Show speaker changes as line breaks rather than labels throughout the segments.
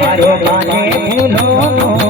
મારો માને ફૂલોનો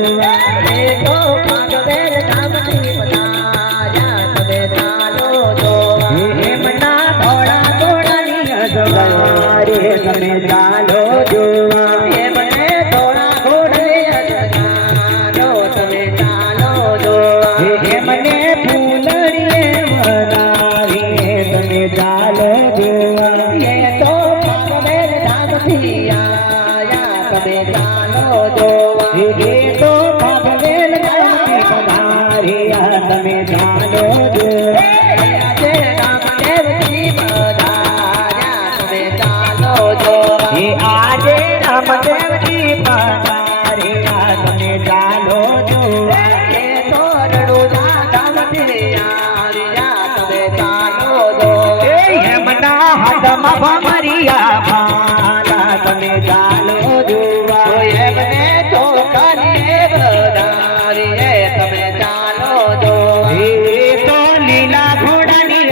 અજવારે ચાલો જોવા. એમને ધોળા ઘોડની અજવારો તમે ચાલો જોવા. એમને ફૂલડીએ વરાવીએ તમે ચાલો જોવા. એ તો પાગવેલ ધામથી આયા, તમે ચાલો જોવા. તમે જાણો ચાલો એ તો લીલા ઘોડાની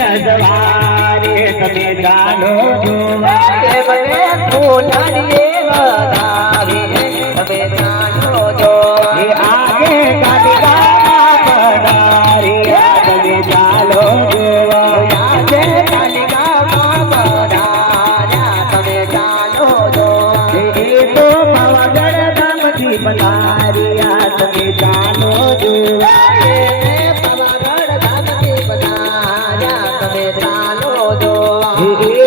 ધામથી પધાર્યા તમે ચાલો જોવા. પવાગઢ પાવાગઢ ધામથી પધાર્યા તમે ચાલો જોવા.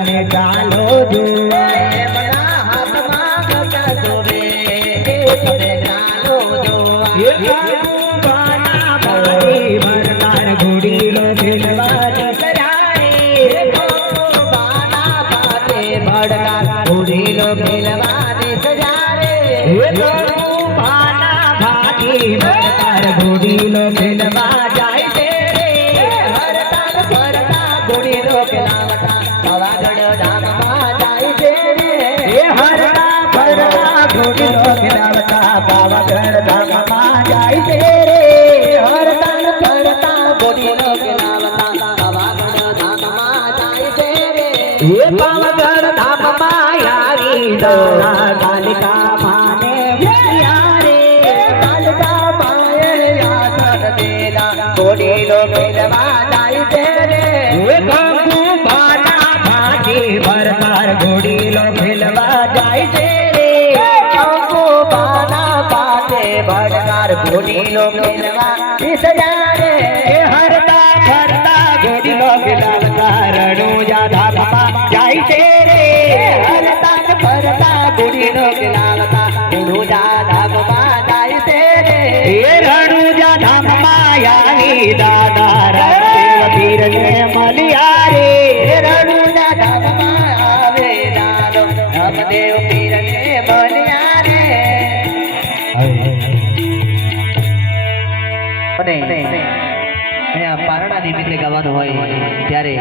કાળુબાના ગાલો ભરનાર ઘોડીલો ખેલવા જાય છે. રે. હરતાલ ફરતા ઘોડીલો પાવાગઢ ધામમાં જાય છે રે. હરતાલ ફરતા ઘોડીલો ખેલાવતા પાવાગઢ જાય છે આવી દાદા રામદેવ પીરને મળ્યા રે. રણુજા ધામમાં આવે
પારણા નિમિત્તે ગાવાનું હોય ત્યારે